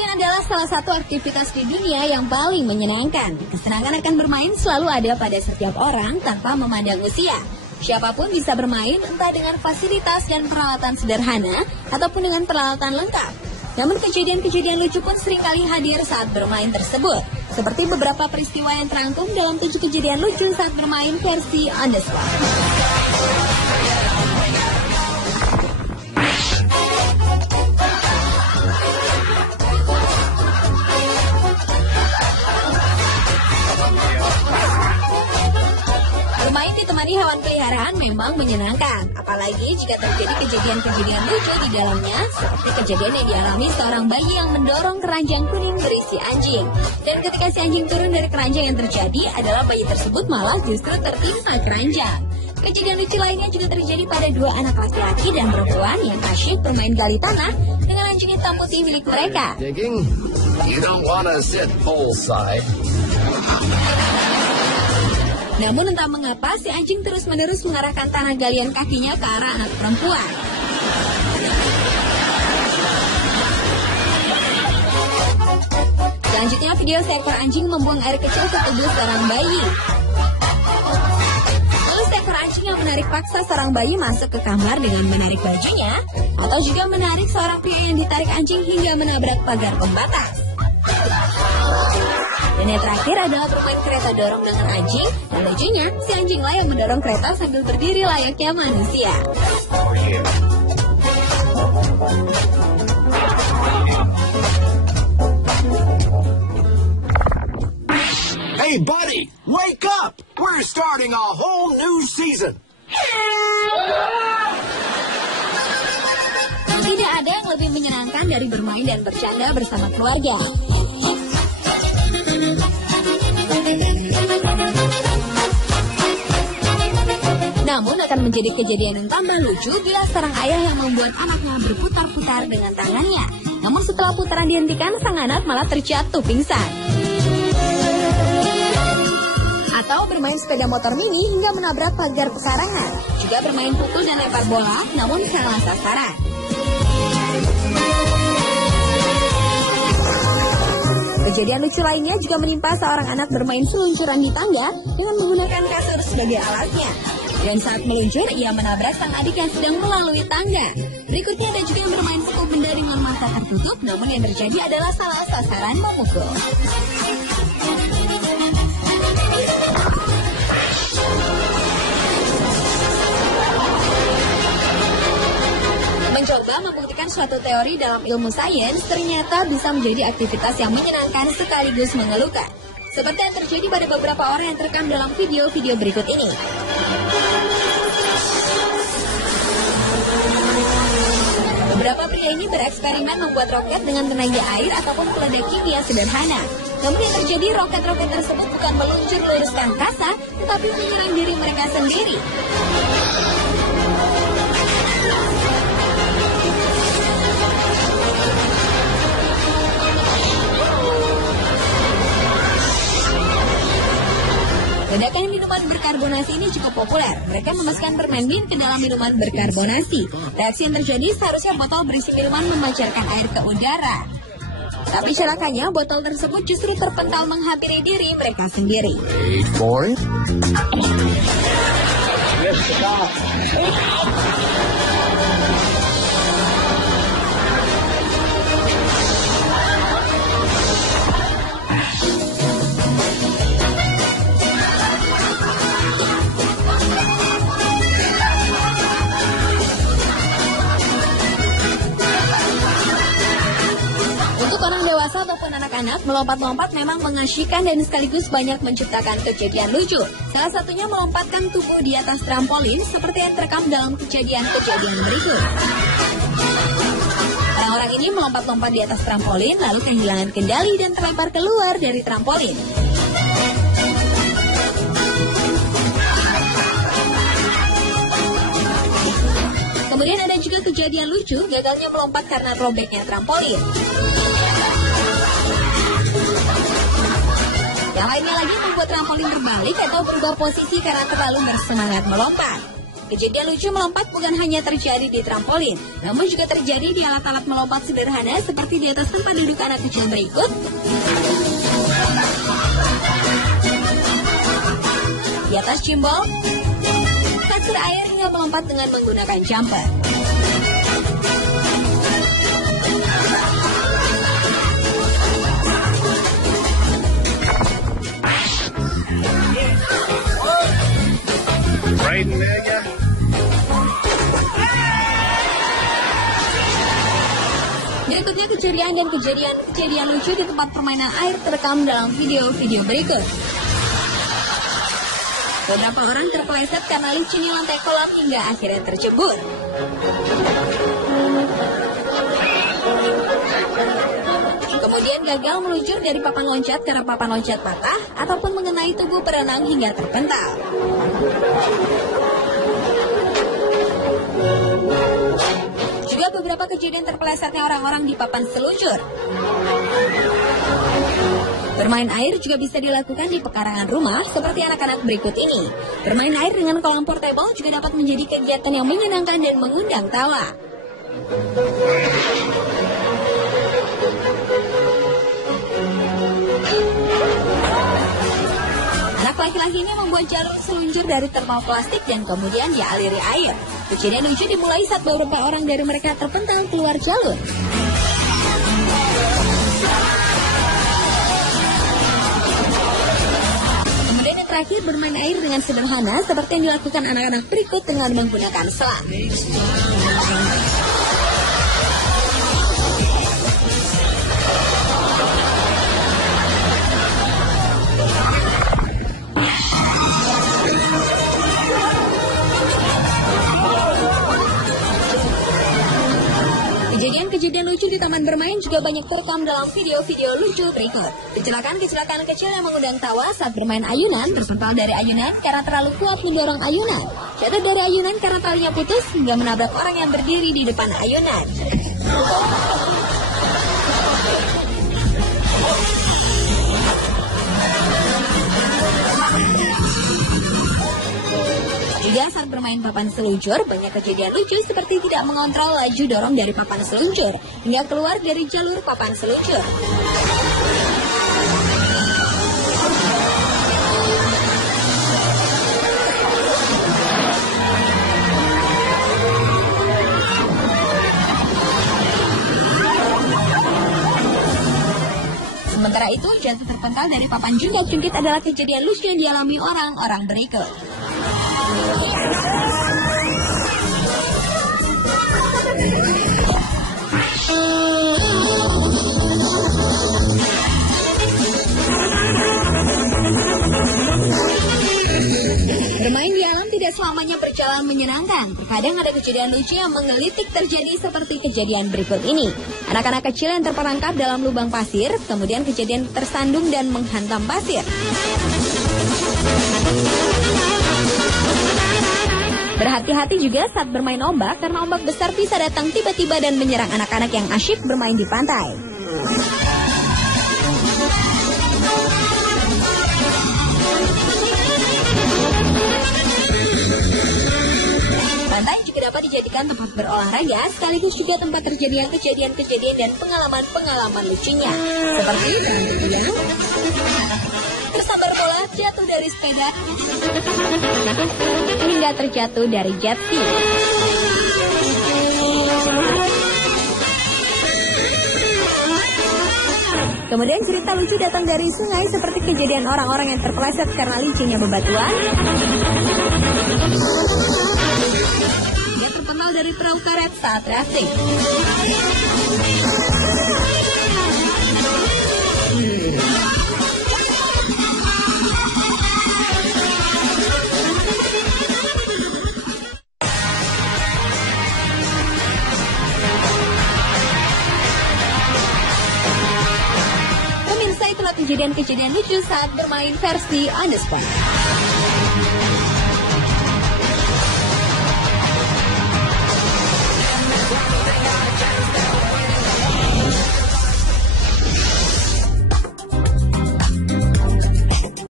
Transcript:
Mungkin adalah salah satu aktivitas di dunia yang paling menyenangkan. Kesenangan akan bermain selalu ada pada setiap orang tanpa memandang usia. Siapapun bisa bermain entah dengan fasilitas dan peralatan sederhana ataupun dengan peralatan lengkap. Namun kejadian-kejadian lucu pun seringkali hadir saat bermain tersebut. Seperti beberapa peristiwa yang terangkum dalam 7 kejadian lucu saat bermain versi On The Spot. Bermain ditemani hewan peliharaan memang menyenangkan, apalagi jika terjadi kejadian-kejadian lucu di dalamnya, seperti kejadian yang dialami seorang bayi yang mendorong keranjang kuning berisi anjing. Dan ketika si anjing turun dari keranjang, yang terjadi adalah bayi tersebut malah justru tertimpa keranjang. Kejadian lucu lainnya juga terjadi pada 2 anak laki-laki dan perempuan yang asyik bermain gali tanah dengan anjing hitam putih milik mereka. Digging? You don't wanna sit poolside. Namun entah mengapa si anjing terus-menerus mengarahkan tanah galian kakinya ke arah anak perempuan. Selanjutnya video seekor anjing membuang air kecil ke tubuh seorang bayi. Lalu seekor anjing yang menarik paksa seorang bayi masuk ke kamar dengan menarik bajunya, atau juga menarik seorang pria yang ditarik anjing hingga menabrak pagar pembatas. Dan yang terakhir adalah bermain kereta dorong dengan anjing. Dan lucunya, si anjinglah yang mendorong kereta sambil berdiri layaknya manusia. Hey buddy, wake up! We're starting a whole new season. Tidak ada yang lebih menyenangkan dari bermain dan bercanda bersama keluarga. Namun akan menjadi kejadian yang tambah lucu bila seorang ayah yang membuat anaknya berputar-putar dengan tangannya. Namun setelah putaran dihentikan, sang anak malah terjatuh pingsan. Atau bermain sepeda motor mini hingga menabrak pagar pekarangan. Juga bermain pukul dan lempar bola, namun salah sasaran. Kejadian lucu lainnya juga menimpa seorang anak bermain seluncuran di tangga dengan menggunakan kasur sebagai alatnya. Dan saat meluncur, ia menabrak sang adik yang sedang melalui tangga. Berikutnya ada juga yang bermain pukul benda dengan mata tertutup, namun yang terjadi adalah salah sasaran memukul. Mencoba membuktikan suatu teori dalam ilmu sains ternyata bisa menjadi aktivitas yang menyenangkan sekaligus mengeluhkan. Seperti yang terjadi pada beberapa orang yang terekam dalam video-video berikut ini. Beberapa pria ini bereksperimen membuat roket dengan tenaga air ataupun peledak kimia sederhana. Namun yang terjadi, roket-roket tersebut bukan meluncur lurus ke angkasa, tetapi menyerang diri mereka sendiri. Ledakan minuman berkarbonasi ini cukup populer. Mereka memasukkan permen bin ke dalam minuman berkarbonasi. Reaksi yang terjadi seharusnya botol berisi minuman memancarkan air ke udara. Tapi celakanya botol tersebut justru terpental menghampiri diri mereka sendiri. Ataupun anak-anak, melompat-lompat memang mengasyikkan dan sekaligus banyak menciptakan kejadian lucu. Salah satunya melompatkan tubuh di atas trampolin seperti yang terekam dalam kejadian-kejadian berikut. Orang-orang ini melompat-lompat di atas trampolin lalu kehilangan kendali dan terlempar keluar dari trampolin. Kemudian ada juga kejadian lucu gagalnya melompat karena robeknya trampolin. Yang lainnya lagi membuat trampolin terbalik atau berubah posisi karena terlalu bersemangat melompat. Kejadian lucu melompat bukan hanya terjadi di trampolin, namun juga terjadi di alat-alat melompat sederhana seperti di atas tempat duduk anak kecil berikut, di atas cimbol, kasur air hingga melompat dengan menggunakan jumper. Berikutnya kejadian lucu di tempat permainan air terekam dalam video-video berikut. Beberapa orang terpeleset karena licinnya lantai kolam hingga akhirnya tercebur. Kemudian gagal meluncur dari papan loncat karena papan loncat patah ataupun mengenai tubuh berenang hingga terpental. Juga beberapa kejadian terpelesetnya orang-orang di papan seluncur. Bermain air juga bisa dilakukan di pekarangan rumah seperti anak-anak berikut ini. Bermain air dengan kolam portable juga dapat menjadi kegiatan yang menyenangkan dan mengundang tawa. Anak laki-laki ini membuat jalur seluncur dari termoplastik dan kemudian dialiri air. Kejadian lucu dimulai saat beberapa orang dari mereka terpental keluar jalur. Kemudian yang terakhir, bermain air dengan sederhana seperti yang dilakukan anak-anak berikut dengan menggunakan selang. Kejadian lucu di taman bermain juga banyak terekam dalam video-video lucu berikut. Kecelakaan kecil yang mengundang tawa saat bermain ayunan, terpental dari ayunan karena terlalu kuat mendorong ayunan, jatuh dari ayunan karena talinya putus hingga menabrak orang yang berdiri di depan ayunan. Juga saat bermain papan seluncur, banyak kejadian lucu seperti tidak mengontrol laju dorong dari papan seluncur hingga keluar dari jalur papan seluncur. Sementara itu, jatuh terpental dari papan jungkit-jungkit adalah kejadian lucu yang dialami orang-orang berikut. Bermain di alam tidak selamanya berjalan menyenangkan. Terkadang ada kejadian lucu yang menggelitik terjadi seperti kejadian berikut ini. Anak-anak kecil yang terperangkap dalam lubang pasir, kemudian kejadian tersandung dan menghantam pasir. Berhati-hati juga saat bermain ombak karena ombak besar bisa datang tiba-tiba dan menyerang anak-anak yang asyik bermain di pantai. Pantai juga dapat dijadikan tempat berolahraga sekaligus juga tempat terjadinya kejadian-kejadian dan pengalaman-pengalaman lucunya. Seperti berantem, tersambar bola, jatuh dari sepeda, hingga terjatuh dari jet ski. Kemudian cerita lucu datang dari sungai seperti kejadian orang-orang yang terpeleset karena licinnya bebatuan. Dia terpental dari perahu karet saat rafting. Kejadian-kejadian lucu saat bermain versi on the spot.